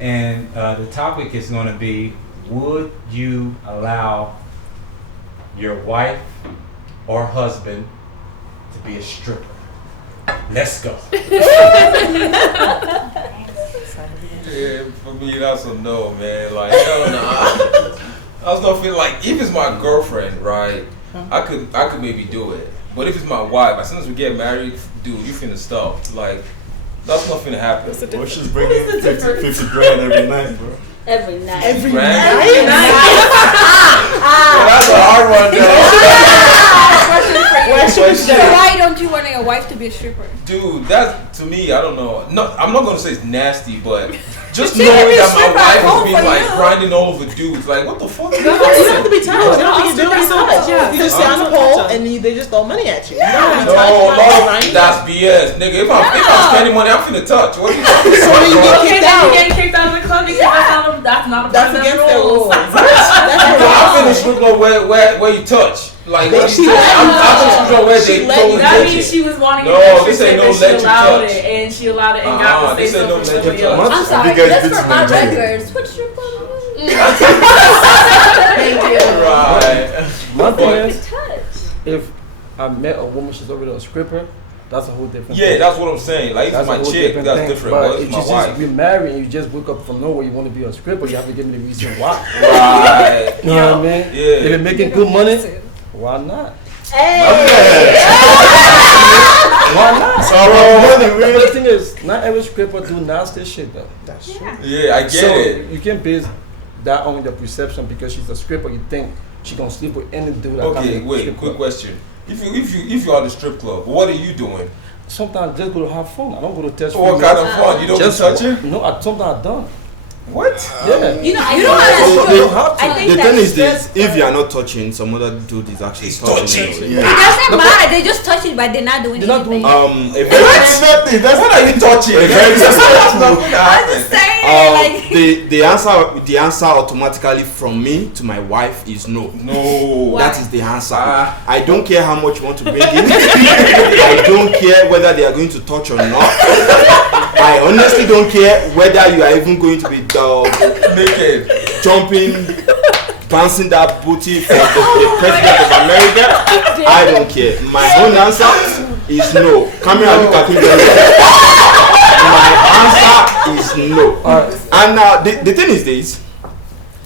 And the topic is going to be, would you allow your wife or husband to be a stripper? Let's go. Yeah, for me that's a no, man. Like, hell no. I was gonna feel like if it's my girlfriend, right, I could maybe do it. But if it's my wife, as soon as we get married, dude, you finna stop. Like, that's not finna happen. Well, she's bringing 50 grand every night, bro. Every night. Every night. That's a hard one, though. So why don't you want your wife to be a stripper? Dude, that to me, I don't know. No, I'm not gonna say it's nasty, but just knowing that my wife is being like grinding all over dudes, like what the fuck? You don't have to be touched. You don't have to be touched. You just sit on the pole and they just throw money at you. No, that's BS, nigga. If I'm spending money, I'm finna touch. What are you talking about? So you get kicked out. You get kicked out of the club because that's not a part of the rules. I'm finna strip club where you touch. Like what you touch. I'm finna strip club where they totally touch. That means she was wanting no, this ain't no let you touch. And she allowed it and got to say something for somebody else. I'm sorry, just for my records. What strip club? Thank you. Right. My thing is, if I met a woman, she's already a stripper, that's a whole different thing. That's what I'm saying. Like, if my chick, that's different. But if my you wife. just be married and you just wake up from nowhere, you want to be a stripper, you have to give me the reason why. Right. You know what I mean? Yeah. If you're making good money, why not? Hey. Why not? But the thing is, not every stripper do nasty shit though. That's true. Yeah, I get it. You can base that on your perception because she's a stripper. You think she gonna sleep with any dude. Okay, wait. Quick question. If you're at the strip club, what are you doing? Sometimes I just go to have fun. I don't go to test. What kind of fun? You don't just touch it? No, sometimes I don't. What? Yeah. You don't have to. The thing is this: if you are not touching, some other dude is actually touching. It doesn't matter. They just touch it, but they're not doing anything. What are you touching? I'm just saying. The answer automatically from me to my wife is no. No. That is the answer. I don't care how much you want to bring in. I don't care whether they are going to touch or not. I honestly don't care whether you are even going to be naked, jumping, bouncing that booty for the president of America. I don't care. My own answer is no. Camera, look at me. My answer is no. And the thing is this: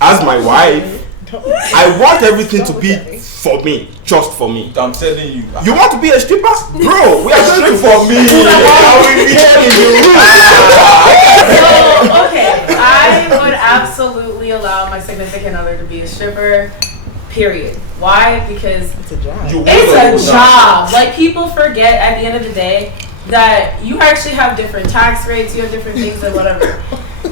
as my wife, I want everything to be for me, just for me. I'm telling you. You want to be a stripper? Bro, we are straight for me. Okay, I would absolutely allow my significant other to be a stripper, period. Why? Because it's a job. It's a job. Like, people forget at the end of the day that you actually have different tax rates, you have different things and whatever.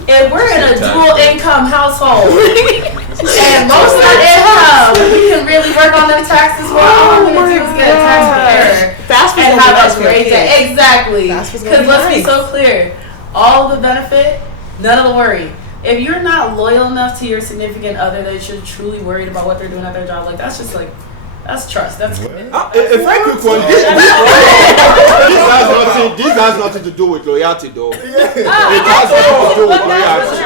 If we're in a dual income household and most of that income, we can really work on them taxes. Well, all I'm going to do is get a tax preparer and have us raise it. Exactly. Because let's be so clear, all the benefit, none of the worry. If you're not loyal enough to your significant other that you're truly worried about what they're doing at their job, like, that's just like, that's trust. That's commitment. If I could this has nothing to do with loyalty, though. It has nothing to do with loyalty.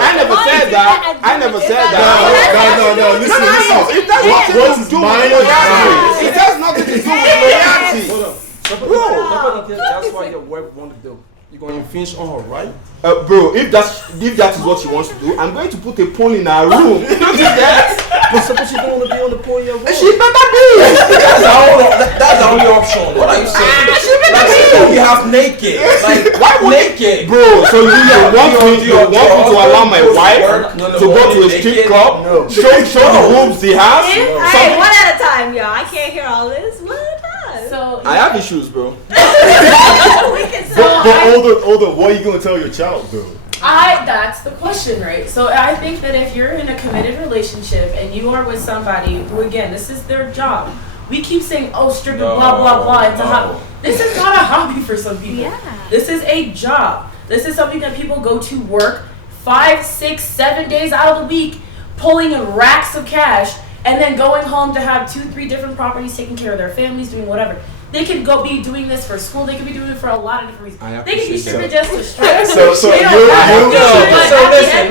I never said that. No. Listen. It has nothing to do with loyalty. It has nothing to do with loyalty. That's why your wife wanted to. You're going to finish on her, right? Bro, if that is what she wants to do, I'm going to put a pole in her room. You don't think that? But suppose she don't want to be on the pole in your room. She better be. That's the only option. What are you saying? You have naked. Like, why naked? Bro, so you want me to allow my wife to go to a strip club, show the boobs they have? Hey, one at a time, y'all. I can't hear all this. One at a time. So I have issues, bro. But older, what are you gonna tell your child, though? That's the question, right? So I think that if you're in a committed relationship and you are with somebody who, again, this is their job. We keep saying, oh, stripping, blah, blah, blah. It's a hobby. This is not a hobby for some people. Yeah. This is a job. This is something that people go to work 5, 6, 7 days out of the week, pulling in racks of cash, and then going home to have 2, 3 different properties, taking care of their families, doing whatever. They could go be doing this for school. They could be doing it for a lot of different reasons. They could be stripping that. just to strip. So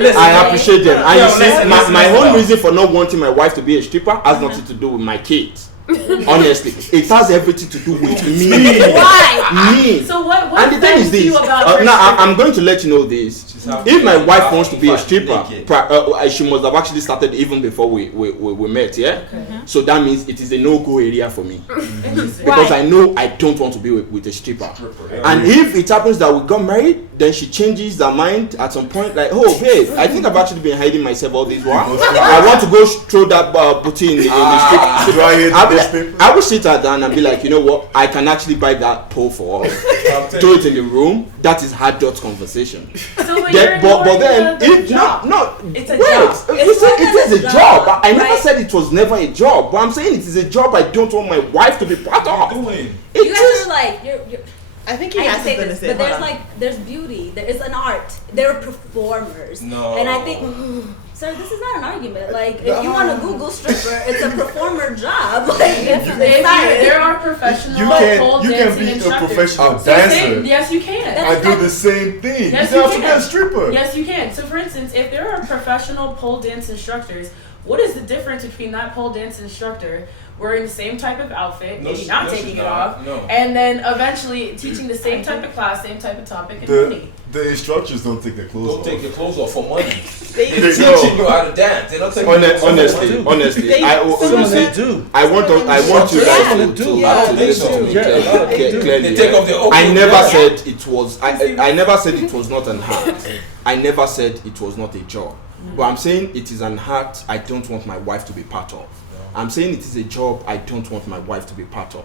listen. I appreciate them. And you see, listen, my whole reason for not wanting my wife to be a stripper has nothing to do with my kids. Honestly, it has everything to do with me. Why? Me. So what And the thing is this. Now I'm going to let you know this. If my wife wants to be a stripper, she must have actually started even before we met. Yeah. Okay. So that means it is a no-go area for me because I know I don't want to be with a stripper. And if it happens that we got married, then she changes her mind at some point. Like, oh babe, I think I've actually been hiding myself all this while. I want to go throw that booty in the strip. I will sit her down and be like, you know what? I can actually buy that pole for us. Throw it in the room. That is adult conversation. So but then if job. No, it's a wait, job. It is a job. I never said it was never a job, but I'm saying it is a job I don't want my wife to be part of. You guys are like you're I think he has something to say. But there's beauty. There is an art. There are performers. No. And I think, sir, this is not an argument. Like, if you want to Google stripper, it's a performer job. Like, there are professional pole dancing instructors. You can be a professional dancer. Yes, you can. I do the same thing. Yes, you don't have to be a stripper. Yes, you can. So, for instance, if there are professional pole dance instructors, what is the difference between that pole dance instructor wearing the same type of outfit, maybe not taking it off, and then eventually teaching the same type of class, same type of topic, and money? The instructors don't take their clothes off. Don't take your clothes off for money. They're teaching you how to dance. They don't take honestly, I want you guys to clearly. I never said it was. I never said it was not an art. I never said it was not a job. But I'm saying it is an art I don't want my wife to be part of. I'm saying it is a job I don't want my wife to be part of.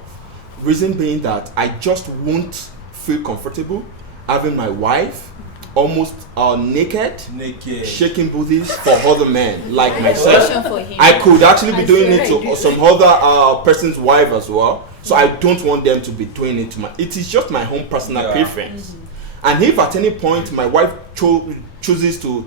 Reason being that I just won't feel comfortable having my wife almost naked, shaking booties for other men like myself. I could actually be doing it to some other person's wife as well. So I don't want them to be doing it to it is just my own personal preference. And if at any point my wife chooses to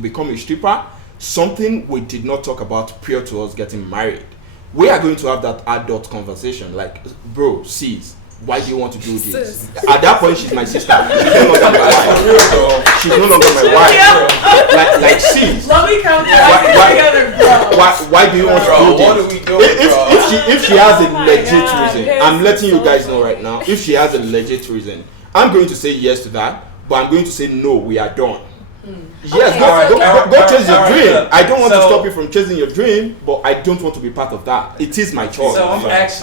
become a stripper, something we did not talk about prior to us getting married, we are going to have that adult conversation. Like, bro, sis, why do you want to do this? At that point, she's my sister. She's no longer my wife. She's no longer my wife. Like sis. Let me come together, bro. Why do you want to do this? What are we doing, if she has a legit reason, I'm letting you guys know right now. If she has a legit reason, I'm going to say yes to that, but I'm going to say no. We are done. Yes, go chase your dream. I don't want to stop you from chasing your dream, but I don't want to be part of that. It is my choice. So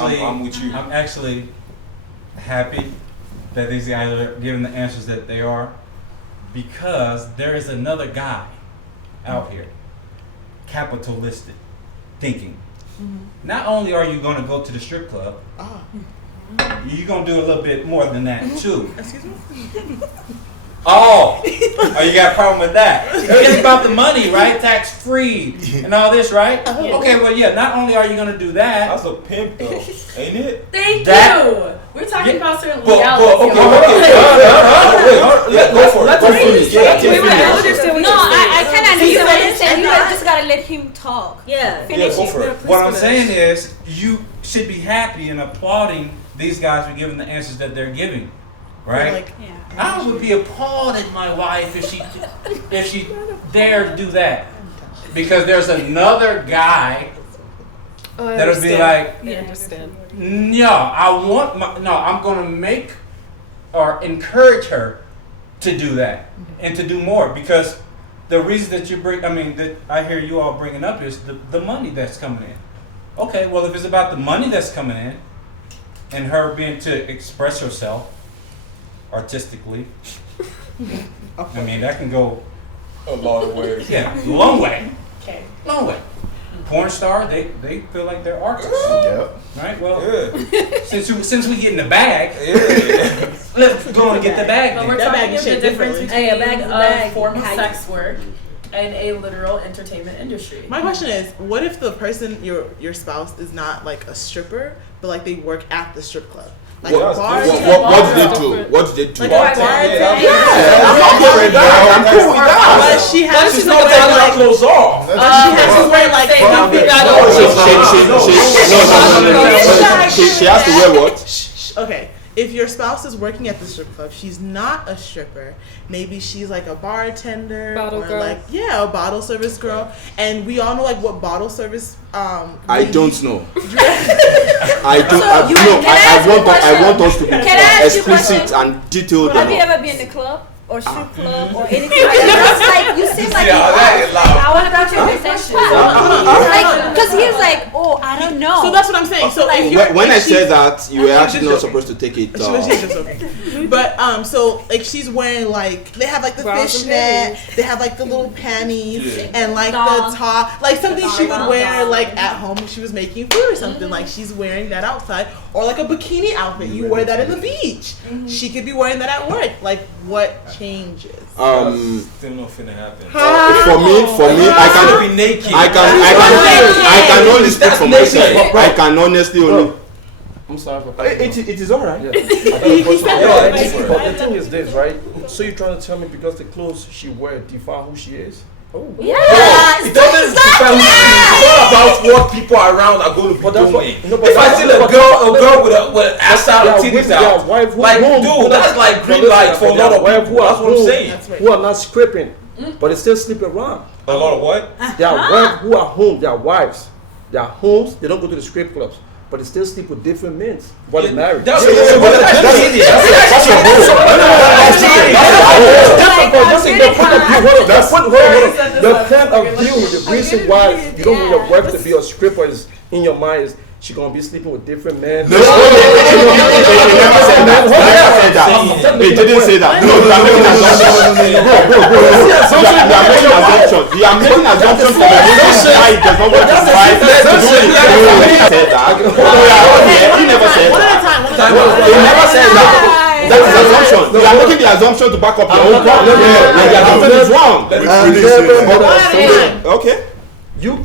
I'm with you. I'm actually happy that these guys are giving the answers that they are, because there is another guy out here, capitalistic thinking. Not only are you going to go to the strip club, you're going to do a little bit more than that too. Excuse me? Oh, you got a problem with that? It's about the money, right? Tax free and all this, right? Okay, well, yeah. Not only are you gonna do that, that's a pimp, though, ain't it? Thank you. We're talking about certain legalities. Go for it. No, I kind of understand what you're saying. You just gotta let him talk. Yeah. Finish go for it. What I'm saying is, you should be happy and applauding these guys for giving the answers that they're giving, right? I would be appalled at my wife if she dared to do that, because there's another guy that'll be like, no, I'm gonna make or encourage her to do that and to do more, because the reason that that I hear you all bringing up is the money that's coming in. Okay, well, if it's about the money that's coming in and her being to express herself artistically, that can go a long way. Yeah, long way. Okay. Long way. Porn star, they feel like they're artists. Right? Well, since we get in the bag, let's go and get the bag. But we're talking about the difference between a form of sex work and a literal entertainment industry. My question is, what if the person, your spouse, is not like a stripper, but like they work at the strip club? Like What bars. did they do? What did they do? Like a bartender. I'm not cool with that. I'm cool with that. But she has She's to not wear taking her like. clothes off. She's wearing like. She has to wear what? Okay. If your spouse is working at the strip club, she's not a stripper. Maybe she's like a bartender Bottle or girl. like a bottle service girl. And we all know like what bottle service. I don't know. I want us to be Can I ask you a explicit and detailed. Have you ever been in a club or strip club or anything like that? Like you seem like you are. What about your perception? Because he's like, oh, I don't know. So that's what I'm saying. So if you're, when if I she- said that, you were actually not supposed to take it. She was just okay. But so like she's wearing like they have like the Bras and fishnet, they have like the little panties and like Thong. the top, like something she would wear like at home when she was making food or something. Like she's wearing that outside or like a bikini outfit. You wear that in the beach. She could be wearing that at work. Like what changes? Still not finna happen. For me, I can be naked. I can only speak for myself. I can honestly only. I'm sorry for It is alright. Yeah. But the thing is this, right? So you're trying to tell me because the clothes she wears define who she is? Oh. Yeah. It doesn't depend. It's all about what people around are going to be doing. If I see a girl with an ass out and titties out, like, dude, that's like green light for a lot of people. That's what I'm saying. Who are not scraping, but they still sleep around. A lot of what? There are wives who are home. They are wives. They are homes. They don't go to the strip clubs, but they still sleep with different men while they're married. That's the point of view, the reason why you don't want your wife to be a stripper is in your mind is she gonna be sleeping with different men. They never said that. They didn't say that. No, they are making assumptions. They are making assumptions for the reason why it does not want his wife to do it. They never said that. They never said that. That is assumption. You are making the assumption to back up your own point. And the assumption is wrong. Okay.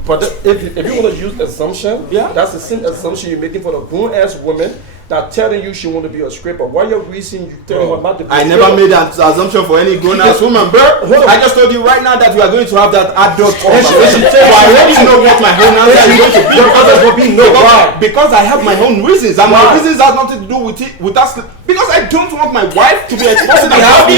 But if you want to use assumption, that's the same assumption you're making for the grown ass woman that telling you she want to be a stripper. Why your reason you telling her not to be I never made an assumption for any grown ass woman, bro. I just told you right now that we are going to have that adult conversation. So I already know what my own answer is going to be. Because I have my own reasons, and my reasons have nothing to do with it. With us, because I don't want my wife to be exposing her body.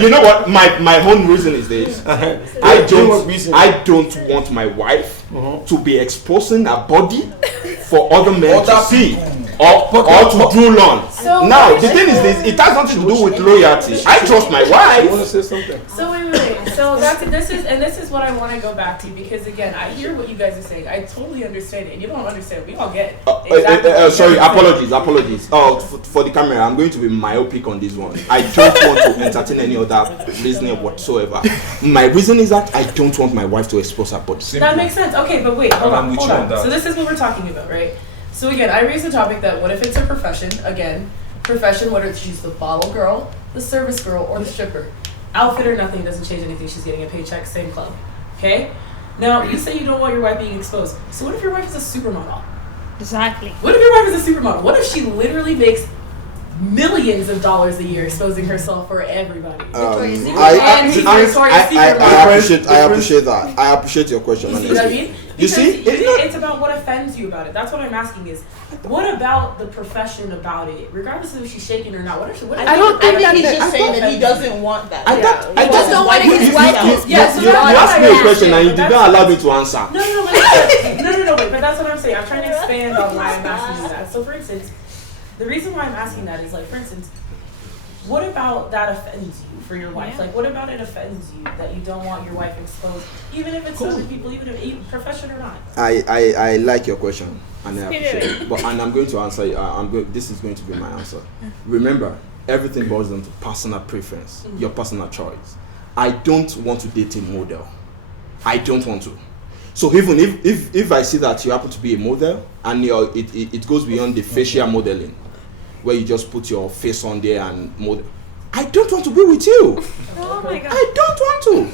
You know what? My own reason is this. I don't want my wife to be exposing her body for other men to see or to drool on. So now the thing is this: it has nothing to do with loyalty. I trust my wife. You want to say something? So wait. So this is what I want to go back to, because again, I hear what you guys are saying. I totally understand it. You don't understand. We all get it. Sorry, apologies. For the camera, I'm going to be myopic on this one. I don't want to entertain any other reasoning whatsoever. My reason is that I don't want my wife to expose her body. That makes sense. Okay, but wait, hold on. So this is what we're talking about, right? So again, I raised the topic that what if it's a profession? Again, profession, whether she's the bottle girl, the service girl, or the stripper. Outfit or nothing doesn't change anything. She's getting a paycheck, same club. Okay? Now, you say you don't want your wife being exposed. So what if your wife is a supermodel? Exactly. What if your wife is a supermodel? What if she literally makes millions of dollars a year exposing herself for everybody? I appreciate that. I appreciate your question. You see what I mean? You see? It's about what offends you about it. That's what I'm asking is, what about the profession about it? Regardless of if she's shaking or not. What if I think he's just saying that he doesn't want that. I just don't want his wife to. You asked me a question and you did not allow me to answer. No, wait, but that's what I'm saying. I'm trying to expand on why I'm asking you that. So for instance, the reason why I'm asking that is, like, for instance, what about that offends you for your wife? Like, what about it offends you that you don't want your wife exposed, even if it's other people, even if profession or not? I like your question and I appreciate it. But I'm going to answer. This is going to be my answer. Remember, everything boils down to personal preference, your personal choice. I don't want to date a model. I don't want to. So even if I see that you happen to be a model and it goes beyond the facial modeling, where you just put your face on there and model, I don't want to be with you. Oh my God. I don't want to.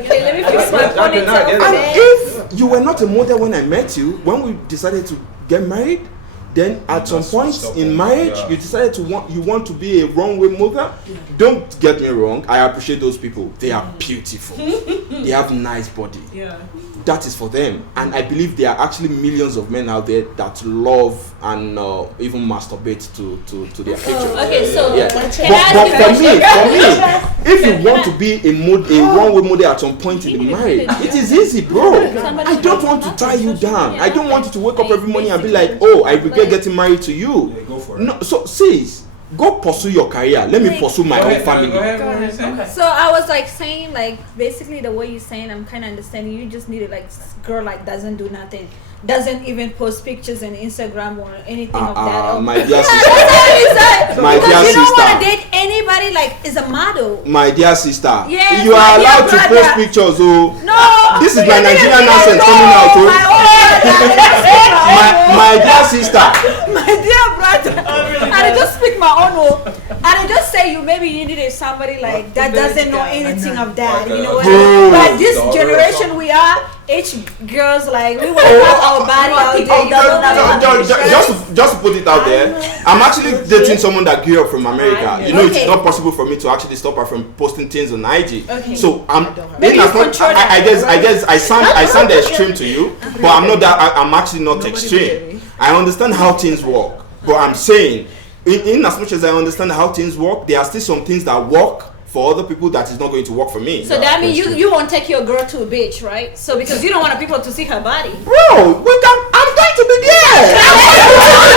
Okay, let me fix my ponytail. And if you were not a model when I met you, when we decided to get married, then at some point in marriage you decided to want to be a runway mother. Don't get me wrong, I appreciate those people. They are beautiful. They have nice body. Yeah. That is for them, and I believe there are actually millions of men out there that love and even masturbate to their pictures. Okay, so Yeah. can I But ask for me, if you want to be a runway model at some point in the marriage, it is easy, bro. I don't want to tie you down. I don't want you to wake up every morning and be like, oh, I regret getting married to you. Yeah, go for it. No, so sis, go pursue your career. Let me pursue my own family. Go ahead. Okay. So I was like saying, like, basically the way you're saying, I'm kind of understanding. You just need a like girl like doesn't do nothing, doesn't even post pictures on Instagram or anything of that. My dear That's sister. what you said. My Because dear you don't want sister. to date anybody like is a model. My dear sister, Yes, you my are dear allowed to brother. post pictures. Oh, No, this is you my didn't Nigerian say accent no, coming out. my Oh, my dear sister. my dear brother. And I just speak my own word. And I just say maybe you needed somebody like that doesn't know anything of that. You know what I mean? But this generation we are, girls like we want to have our body out there. Just to put it out there, I'm actually dating someone that grew up from America. You know, it's Okay. not possible for me to actually stop her from posting things on IG. Okay. So I'm. Maybe you control that. I guess I sound extreme to you, but I'm not that. I'm actually not extreme. I understand how things work, but I'm saying, in as much as I understand how things work, there are still some things that work for other people that is not going to work for me. So that means you won't take your girl to a beach, right? So because you don't want people to see her body. Bro, I'm going to be there.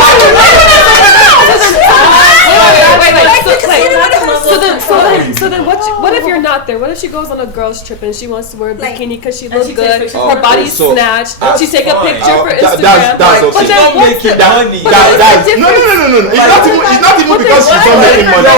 So then what if you're not there? What if she goes on a girls trip and she wants to wear a bikini because she looks she good, takes pictures her body's so, snatched, she take a fine. picture for That's Instagram. okay. But She's then not what's making money. No. It's not even because she's not making money.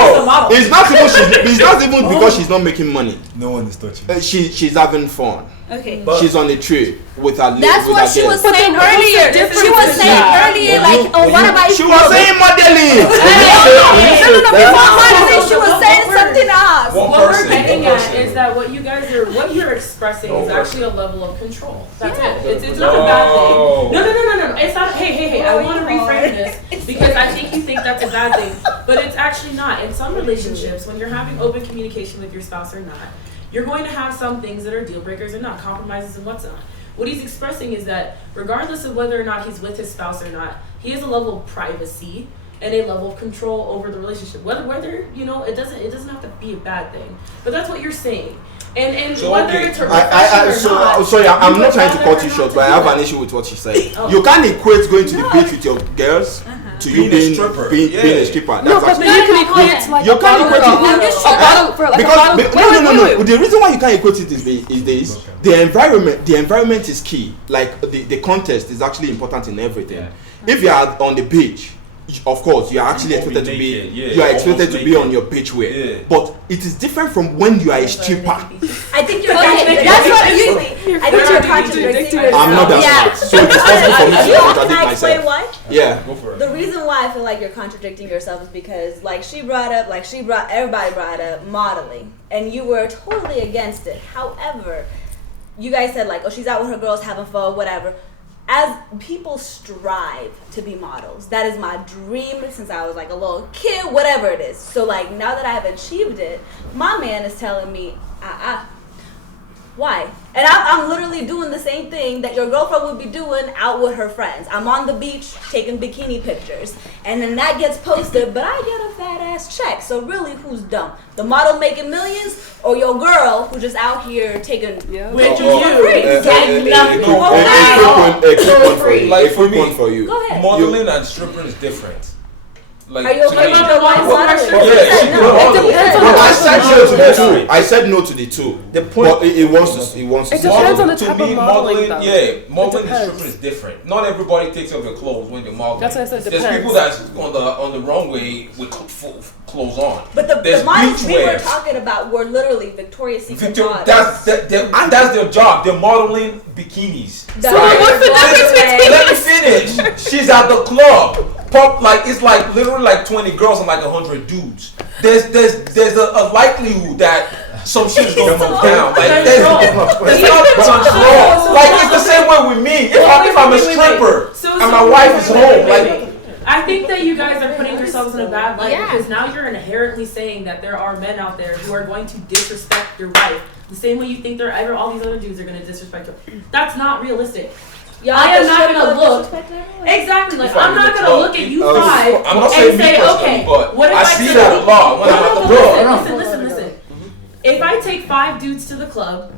It's not even because she's not making money. No one is touching. She's having fun. Okay. She's on the trip with her. That's with what her she was girls. saying earlier. She was saying earlier, like, oh, what about if She you was saying modeling. No, before modeling, she was saying something else. One What we're person, getting one at person. is that what you're expressing is actually a level of control. That's it. It's No. not a bad thing. No. It's not. Hey. I want to reframe this because I think you think that's a bad thing, but it's actually not. In some relationships, when you're having open communication with your spouse or not, you're going to have some things that are deal breakers and not, compromises and what's not. What he's expressing is that regardless of whether or not he's with his spouse or not, he has a level of privacy and a level of control over the relationship. Whether you know, it doesn't have to be a bad thing. But that's what you're saying. And So, whether okay. it's her profession or not. Sorry, I'm not trying to rather cut you her short, not but I to have do an it. issue with what she said. Oh. You can't equate going to the beach with your girls to you Being a stripper. being Yeah. a stripper. No, That's but actually, then you can equate it to like you a can't bottle equate girl. it. A bottle for like a Because bottle. no. The reason why you can't equate it is this: the environment is key. Like the context is actually important in everything. Yeah. If you are on the beach, of course you are actually You won't expected to be be naked. Yeah, you are almost expected to be naked. on your beach wear. Yeah. But it is different from when you are a stripper. I think you're Okay, that's what you. I think you're contradicting yourself. I'm not that Yeah. smart, so it is possible for me to Can contradict I explain myself. why? Yeah. Go for it. The reason why I feel like you're contradicting yourself is because, like, everybody brought up modeling, and you were totally against it. However, you guys said, like, oh, she's out with her girls having fun, whatever. As people strive to be models, that is my dream since I was like a little kid, whatever it is. So, like, now that I have achieved it, my man is telling me, why? And I'm literally doing the same thing that your girlfriend would be doing out with her friends. I'm on the beach taking bikini pictures, and then that gets posted, but I get a fat ass check. So really, who's dumb? The model making millions, or your girl who just out here taking Which Oh, is oh, you. Getting nothing. Like for me, for you. Go ahead. modeling and stripping is different. Like, Are you okay with your wife modeling? Yeah, she It depends on Well, the I said no to the Yeah. two. I said no to the two. The point. But it wants to. It depends on the to type me, of modeling, though. Yeah, modeling and depends. stripping is different. Not everybody takes off their clothes when they're modeling. That's what I said, There's depends. people that's on the runway with full clothes on. But the There's models we were beachwear. talking about were literally Victoria's Secret models. That's their job. They're modeling bikinis. So what's the difference between- Let me finish. She's at the club. Pop, like it's like literally like 20 girls and like 100 dudes. There's a likelihood that some shit is gonna go down. Like there's not control. Like it's the same way with me. If I'm a stripper and my wife is home, like I think that you guys are putting yourselves in a bad light because now you're inherently saying that there are men out there who are going to disrespect your wife the same way you think all these other dudes are going to disrespect her. That's not realistic. I am not going to look. Exactly. Like, I'm not going to look at you five and say, okay, what if I see that law? Listen. If I take 5 dudes to the club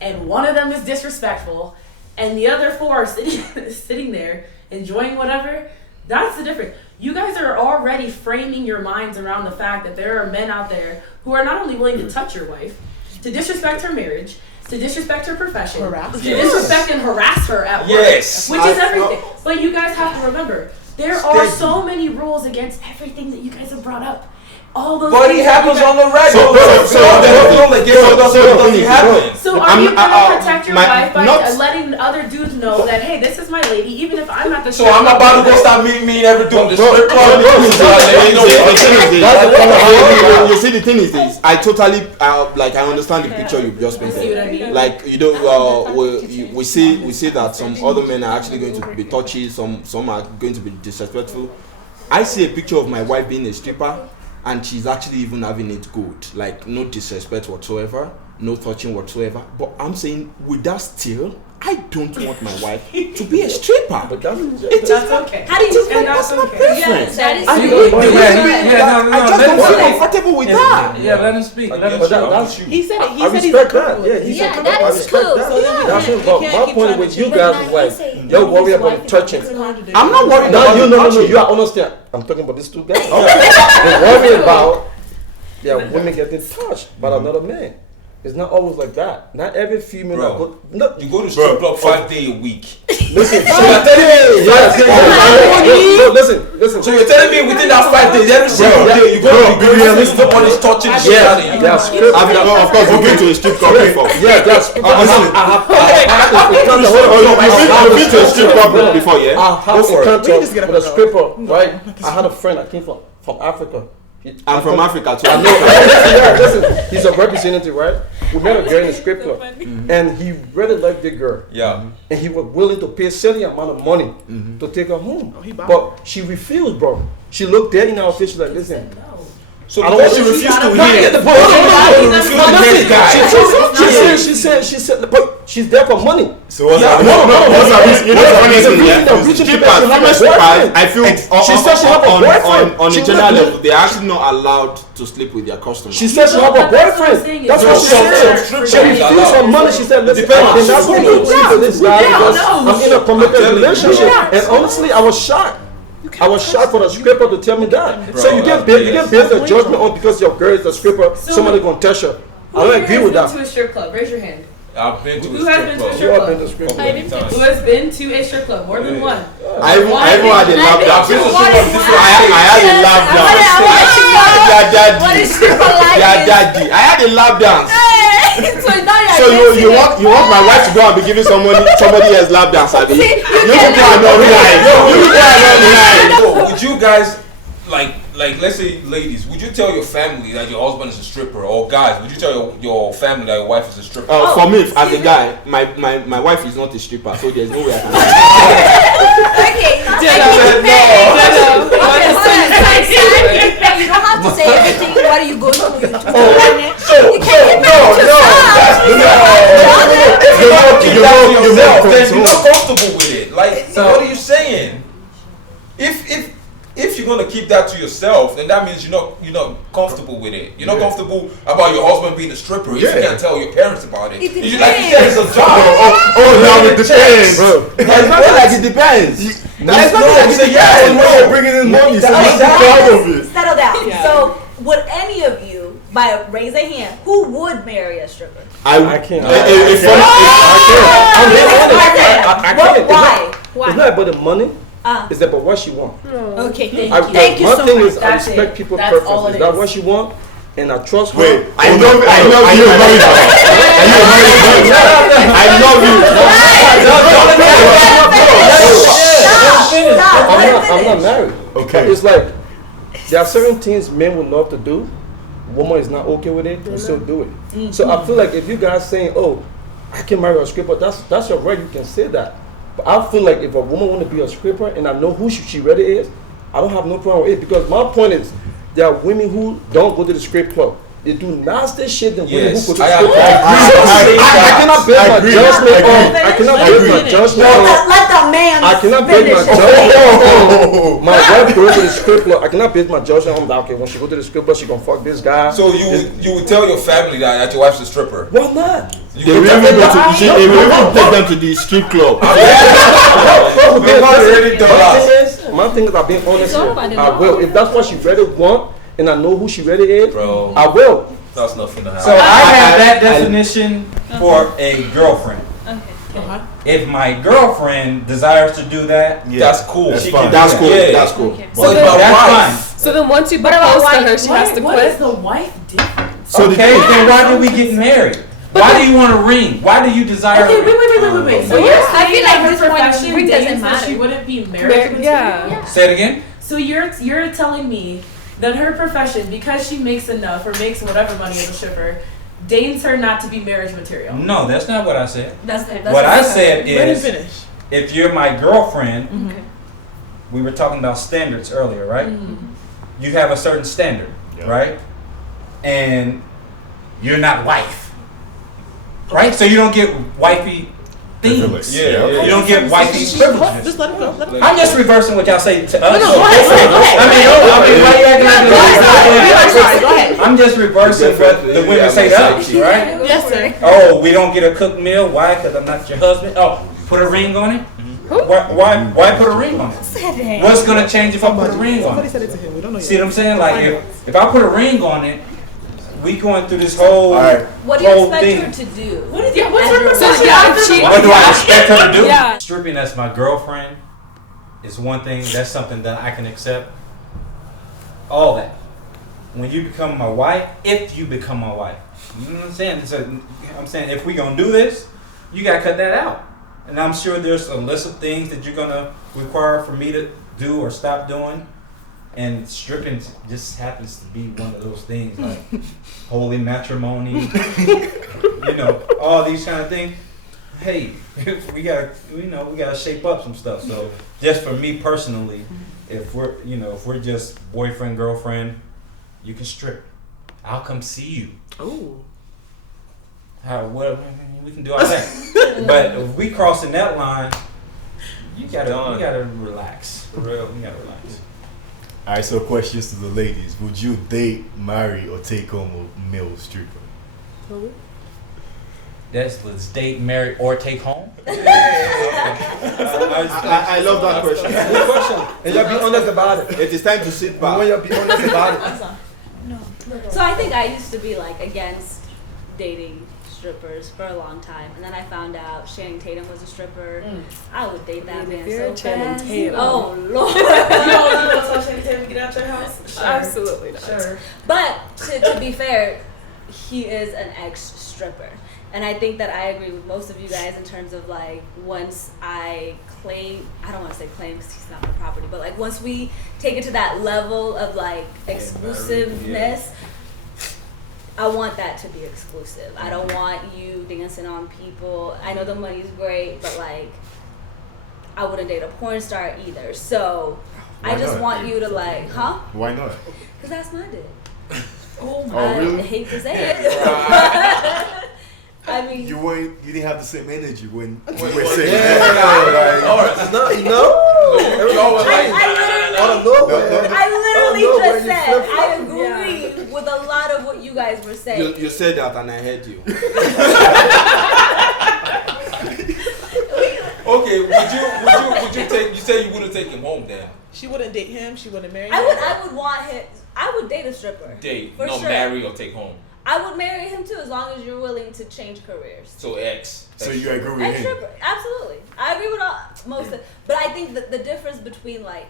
and one of them is disrespectful and the other 4 are sitting there enjoying whatever, that's the difference. You guys are already framing your minds around the fact that there are men out there who are not only willing to touch your wife, to disrespect her marriage, to disrespect her profession, to disrespect and harass her at work, which is everything. But you guys have to remember, there are so many rules against everything that you guys have brought up. All those but it happens on the regular. So are you gonna protect your wife by letting other dudes know that, hey, this is my lady, even if I'm at the So I'm about to go start meeting every dude. You see, the thing is this. I totally I understand the picture you just painted. Like, you know, we see that some other men are actually going to be touchy, some are going to be disrespectful. I see a picture of my wife being a stripper, and she's actually even having it good, like no disrespect whatsoever, no touching whatsoever. But I'm saying, with that still, I don't want my wife to be a stripper. But that's okay. How do you feel? That's my preference. I just don't feel comfortable with that. Yeah, let him speak. He said it. I respect that. Yeah, he said that is cool. That's my point with you guys is like, you're worried about touching. I'm not worried about you. No, you are understand. I'm talking about these 2 guys. You're worried about women getting touched by another man. It's not always like that. Not every female you go to strip club 5 days a week. Listen, listen. So you're telling me within that 5 days, every single day you go to nobody's touching the shit out of you. Of course, we've been to a strip club before. Yeah, that's. You've been to a strip club before, yeah? I have with a stripper, right? I had a friend that came from Africa. I'm from Africa too. I know. Listen, he's a representative, right? We met a girl in the strip club, and he really liked the girl. Yeah. And he was willing to pay a certain amount of money to take her home. But she refused, bro. She looked dead in our face. She's like, listen. So because she refused to hear. She said, but she's there for money. So what's that? I feel she said she have a boyfriend. On a general level, they're actually not allowed to sleep with their customers. She said she have a boyfriend. That's what she said. She refused her money. She said, listen, I'm not going to sleep with this guy because I'm in a committed relationship. And honestly, I was shocked. I was shocked for the stripper to tell me that. Bro, so you get based the judgment on because your girl is a stripper, somebody gonna touch her. I don't agree with that. Who has been to a strip club? Raise your hand. I've been to Who has been to a strip club? Who has been to a strip club? More than one. I even had a lap dance. I had a lap dance. What is stripper like? Daddy. I had a lap dance. So you want my wife to go and be giving somebody else lap dance, Abby? You people are not right. Would you guys like let's say ladies, would you tell your family that your husband is a stripper, or guys, would you tell your family that your wife is a stripper? For me, as a guy, my wife is not a stripper, so there's no way I can. You don't have to say everything. What are you going to do? Then you're not comfortable with it. Like, what are you saying? If you're gonna keep that to yourself, then that means you're not comfortable with it. You're not comfortable about your husband being a stripper. If you can't tell your parents about it, like you said, it's a job. Now it depends. It's not like it depends. It's not like it depends. Bringing in money, so settle down. So, would any of you, by raise a hand, who would marry a stripper? I can't. I can't. Why? It's not about the money. It's about what she wants. Okay, thank you so much. One thing is I respect people's preferences. Is that what she wants? And I trust her. Wait, I love you. I'm not married. Okay. It's like there are certain things men would love to do. Woman is not okay with it, and still do it. So I feel like if you guys saying, "Oh, I can marry a stripper," that's your right. You can say that. But I feel like if a woman want to be a stripper and I know who she really is, I don't have no problem with it because my point is there are women who don't go to the strip club. They do nasty shit than women who go to the strip club. I cannot base my judgment on. I cannot base my judgment on. Let the man. I cannot base my judgment on my wife going to the strip club. I cannot base my judgment on that. Okay, when she go to the strip club, she gonna fuck this guy. So you would tell your family that your wife's a stripper? Why not? They will even take them to the strip club. My thing is, I've been honest here. I will. If that's what she really want, and I know who she really is, bro, I will. That's nothing to have. So I have that definition for a girlfriend. Okay. If my girlfriend desires to do that, that's cool. That's cool. Yeah. That's cool. Okay. So that's fine. So then once you propose to her, she has to What quit. is the wife difference? So okay, then why did we get married? Why do you want a ring? Why do you desire Okay, a ring? wait. So Yeah, you're I saying feel that like her this one profession ring doesn't dates that matter. she wouldn't be married to? Yeah. Say it again. So you're telling me that her profession, because she makes enough or makes whatever money as a stripper, deigns her not to be marriage material? No, that's not what I said. That's What I said Let him is, finish. if you're my girlfriend, we were talking about standards earlier, right? You have a certain standard, right? And you're not wife, right? So you don't get wifey things. Yeah. You don't get wifey privileges. Just let him go. I'm just reversing what y'all say to us. No, go ahead. Why you acting like Go ahead. I'm just reversing what the women say to us, right? Yes, sir. Oh, we don't get a cooked meal. Why? Because I'm not your husband. Oh, put a ring on it. Why put a ring on it? What's gonna change if I put a ring on Somebody it? said it to him. We don't know See yet. what I'm saying? Like if I put a ring on it, we going through this whole What do you whole expect thing. her to do? What's her So profession? yeah, if she, What do I expect her to do? Yeah. Stripping as my girlfriend is one thing. That's something that I can accept. All that. When you become my wife, if you become my wife, you know what I'm saying? So, I'm saying if we gonna do this, you gotta cut that out. And I'm sure there's a list of things that you're gonna require for me to do or stop doing. And stripping just happens to be one of those things, like holy matrimony, you know, all these kind of things. Hey, we gotta shape up some stuff. So just for me personally, if we're just boyfriend, girlfriend, you can strip. I'll come see you. Oh. We can do all that. But if we crossing that line, you gotta relax. For real, you gotta relax. Alright, so questions to the ladies. Would you date, marry, or take home a male stripper? Let's date, marry, or take home. I love that question. Good question. And you'll be honest about it. It is time to sit When back. you'll be honest about it. So I think I used to be like against dating strippers for a long time, and then I found out Channing Tatum was a stripper. I would date that man so fast. Oh Lord! You don't tell Channing Tatum to get out your house? Sure. Absolutely not. Sure. But to be fair, he is an ex-stripper. And I think that I agree with most of you guys in terms of like once I don't want to say claim because he's not my property, but like once we take it to that level of like exclusiveness, I want that to be exclusive. I don't want you dancing on people. I know the money's great, but like I wouldn't date a porn star either. So Why I just not? want you to like, Why not? because that's my dick. Oh, really? I hate to say it. I mean, You didn't have the same energy when you were Yeah. saying It's not, you know? I literally just said I agree with a lot of what you guys were saying. You said that and I heard you. Okay, would you take? You say you wouldn't take him home then? She wouldn't date him. She wouldn't marry him. I would want him. I would date a stripper. Date, For no, sure. marry or take home. I would marry him too, as long as you're willing to change careers. So ex. So you agree with And him? stripper, absolutely. I agree with most of, but I think that the difference between like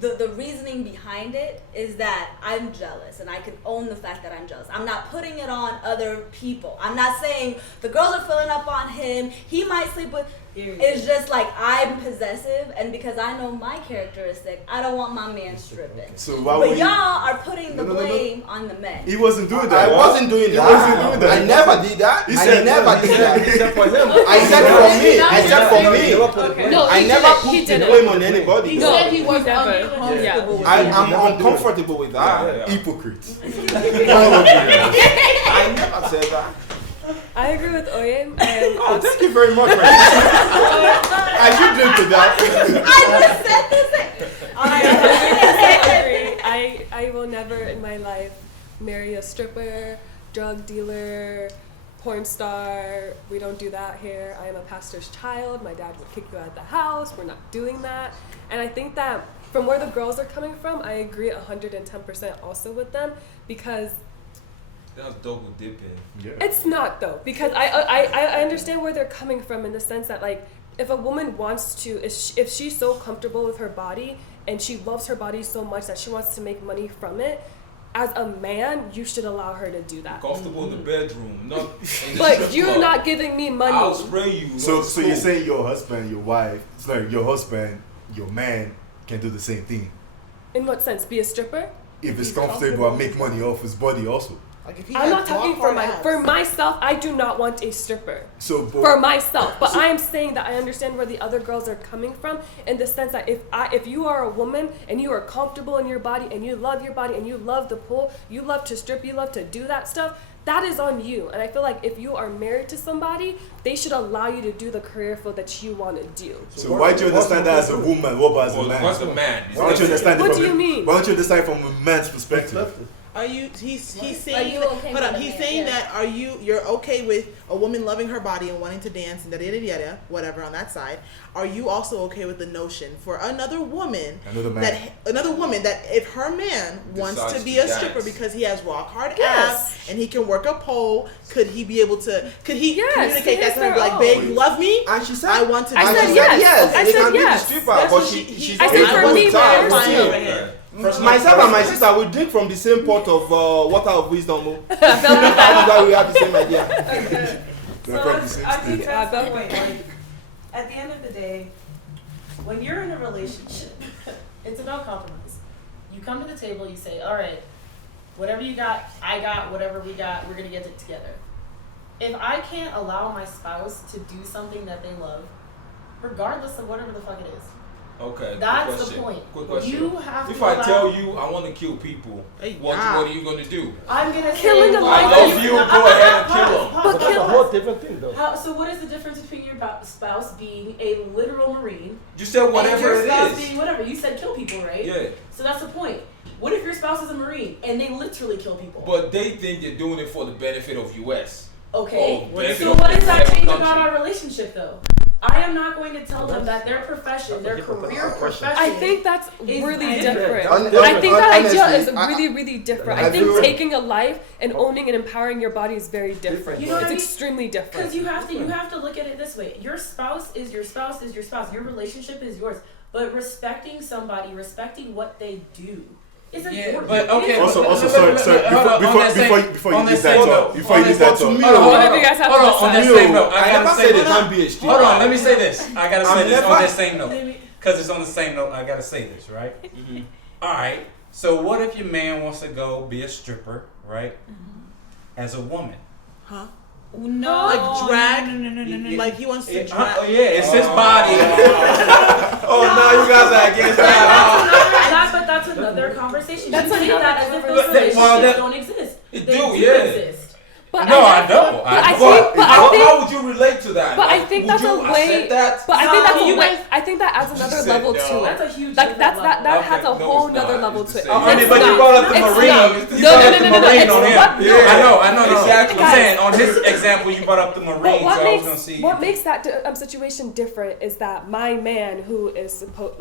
the reasoning behind it is that I'm jealous and I can own the fact that I'm jealous. I'm not putting it on other people. I'm not saying the girls are filling up on him. He might sleep with. It's just like I'm possessive, and because I know my characteristic, I don't want my man stripping. So why But would y'all are putting the blame on the men. He wasn't doing that. I wasn't doing that. He wasn't doing that. I never did that. He I said never did that. Except for him. I said for me. I said for me. Okay. No, I he never didn't. put He the didn't. blame on anybody. He No, said he was never. uncomfortable with I'm it. uncomfortable with that. Hypocrites. I never said that. I agree with Oye. Oh, thank you very much. I should drink to that. I just said the same. I will never in my life marry a stripper, drug dealer, porn star. We don't do that here. I am a pastor's child. My dad would kick you out of the house. We're not doing that. And I think that from where the girls are coming from, I agree 110% also with them, because That's double dipping. Yeah. it's not though, because I understand where they're coming from in the sense that, like, if a woman wants to, if she's so comfortable with her body and she loves her body so much that she wants to make money from it, as a man, you should allow her to do that. Comfortable in the bedroom, not in the strip But you're club. not giving me money. I'll spray you. So you're saying your husband, your wife, it's like your husband, your man can do the same thing In what sense? Be a stripper? if it's comfortable and make money off his body also. Like if he I'm had not talking rock for hard abs. for myself. I do not want a stripper. So For myself, but I am saying that I understand where the other girls are coming from, in the sense that if you are a woman and you are comfortable in your body and you love your body and you love the pool, you love to strip, you love to do that stuff, that is on you. And I feel like if you are married to somebody, they should allow you to do the career field that you want to do. So why do you understand that as a woman? What about as a man? What's the man? Why don't you understand it What from do you mean? Why don't you understand from a man's perspective? Are you? He's saying. Are you okay hold with on. a He's man? saying Yeah. that you're okay with a woman loving her body and wanting to dance and da whatever on that side. Are you also okay with the notion for another woman that if her man wants to Decides be to a stripper dance. because he has rock hard Yes. abs and he can work a pole, could he be able to? Could he Yes, communicate that yes, to her? they're Like, all. babe, you love me. And she said, I want to. I do said this." yes. I They said can be the yes. stripper, That's but what she's I said okay for with me, that. man. Myself and my sister, we drink from the same pot of water of wisdom. That's why we have the same idea. So I think that's the point. Like, at the end of the day, when you're in a relationship, it's about compromise. You come to the table, you say, all right, whatever you got, I got, whatever we got, we're going to get it together. If I can't allow my spouse to do something that they love, regardless of whatever the fuck it is, Okay. that's quick the question. point. Quick question. You have If to I allow- tell you I want to kill people, what are you going to do? I'm going to Killing say, a I life. love you, go ahead and kill them. But That's a whole different thing, though. So what is the difference between your spouse being a literal Marine You said and whatever your it spouse is. being whatever? You said kill people, right? Yeah. So that's the point. What if your spouse is a Marine and they literally kill people? But they think they're doing it for the benefit of U.S. Okay. Oh, benefit So of what does that whatever change country. about our relationship, though? I am not going to tell them that their profession, their career profession. I think that's Is really different. different. I think that idea is Honestly, really, really different. I I think feel- taking a life and owning and empowering your body is very different. You know what It's I mean? extremely different. Because you have to look at it this way. Your spouse is your spouse is your spouse. Your relationship is yours. But respecting somebody, respecting what they do, is important. but okay. Also, Hold sorry. on, on Before that you leave same that note, talk, before you leave that to talk, me, Hold on, What do you guys have hold to on, on that decide? same note, I I gotta never say said they this. can't be a stripper. Hold on, let me say this. I gotta say I'm this on never- that same note. Because it's on the same note, I gotta say this, right? Alright, so what if your man wants to go be a stripper, right? As a woman. Huh? No. Like drag? Yeah. Like he wants to Yeah, drag? oh yeah, it's his body. Oh, now you guys are against that. But that's another conversation. That's You say another that as if those conversation. relationships Well, that- don't exist. It They do, do yeah. exist. But No, I think- don't. But I don't. think, but I How think, would you relate to that? but I Like, think would that's you a way. accept that? But I think that's You a way. guys- I think that adds another said level no. to That's it. a huge Like different that level. has a Okay, no, whole it's nother not. level It's to the it. same. Honey, It's but you not. brought up the It's Marine. not. You No, brought no, up no, the no, no, Marine it's on him. what- no. I know. Exactly. I'm saying on his example, you brought up the But Marine, so what I was gonna makes see. what makes that situation different is that my man, who is supposed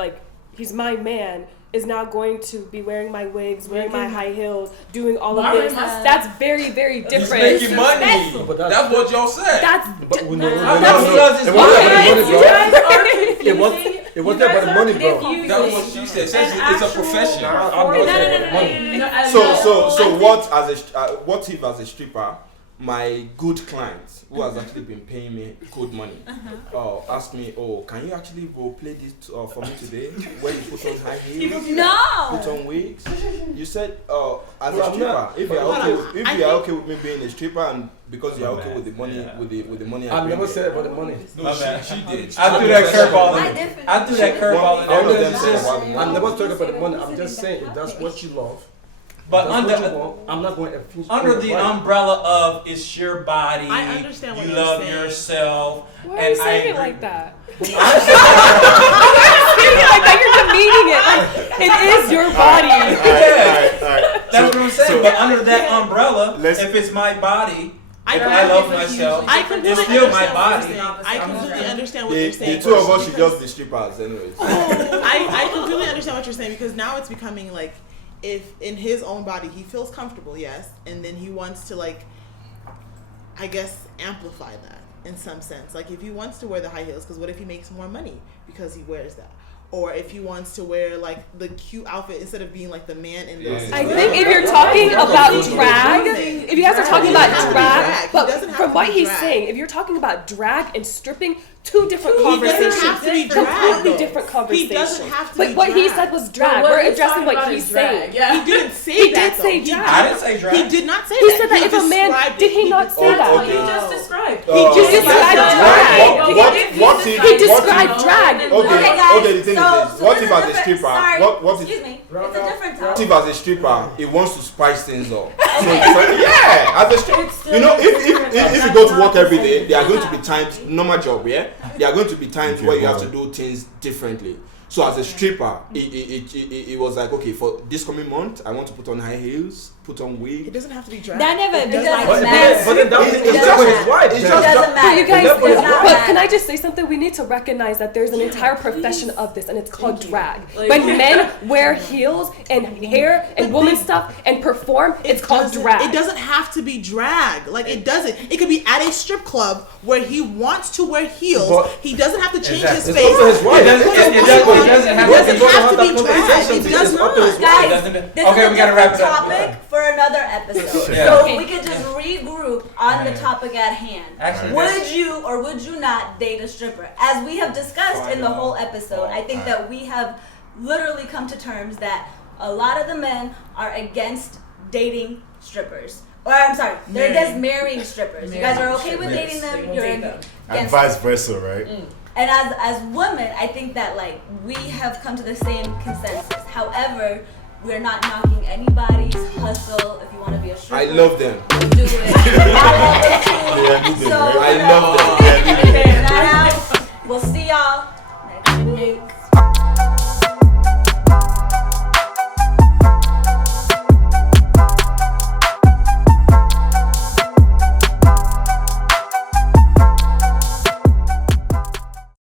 he's my man, is now going to be wearing my wigs, wearing my high heels, doing all of this. That's very, very He's different. making money. But That's what y'all said. That's But we know, I know he does his it wasn't about the money. money, You bro. guys are It was confusing- it wasn't about the money, bro. confusing That's what she said. Says an it's a actual profession. performance. No. No, So what as a what if as a stripper my good client who has actually been paying me good money asked me, can you actually role play this for me today? Where you put on high heels, put on wigs. You said as a stripper, if you are okay with me being a stripper and because you are okay with the money with the money. I never said about the money. No, she did. I threw that curveball. I threw that curveball. I never talked about the money. I'm just saying if that's what you love. But I'm not going to infuse under the umbrella of it's your body, I understand what you you're love saying. yourself. Why are you saying it like that? You're saying it like that. You're demeaning it. Like, it is your body. Yeah. That's what I'm saying. But under that umbrella, if it's my body, if I love myself, it's still my body. I completely understand what you're saying. The two of us should just be strippers anyways. I completely understand what you're saying because now it's becoming like if in his own body he feels comfortable, yes, and then he wants to like, I guess, amplify that in some sense. Like if he wants to wear the high heels, because what if he makes more money because he wears that? Or if he wants to wear like the cute outfit instead of being like the man in those. I think if you're talking about drag, if you guys are talking about drag, but from what he's saying, if you're talking about drag and stripping, two different conversations. He doesn't have to be drag. Completely different conversations. He doesn't have to but be what drag. he said was drag. We're addressing what he's saying. Yeah. He didn't say He that. did say though. drag. I didn't say drag. He did not say He that. said that if a man did he not say that? What you just described. He just described drag. He described drag. Okay, guys. the thing is, what if as a stripper? Excuse me. It's a different What topic. if as a stripper, he wants to spice things up? Yeah, as a stripper, you know, if you go to work every day, there are going to be times, normal job, yeah, there are going to be times where you have to do things differently. So as a stripper, it was like, okay, for this coming month, I want to put on high heels, put on wig. It doesn't have to be drag. That never It doesn't doesn't matter. But then It that's for his wife. It doesn't matter. But you guys, It's not but can matter. I just say something? We need to recognize that there's an entire profession of this, and it's called drag. When men wear heels and hair and woman stuff and perform, it's called drag. It doesn't have to be drag. Like it doesn't. It could be at a strip club where he wants to wear heels. But he doesn't have to change his It's face. up to his wife. It doesn't have to be drag. It does not. Guys, this Okay, is we a gotta wrap different it up. topic for another episode. Yeah. So we could just regroup on the topic at hand. Actually, Would you or would you not date a stripper? As we have discussed in the whole episode, I think that we have literally come to terms that a lot of the men are against dating strippers. Or I'm sorry, they're against marrying strippers. You guys are okay with dating them, you're And against vice versa, right? And as women, I think that like we have come to the same consensus. However, we're not knocking anybody's hustle. If you want to be a stripper, I love them. do it. I love them too. So I love them. we'll see y'all next week.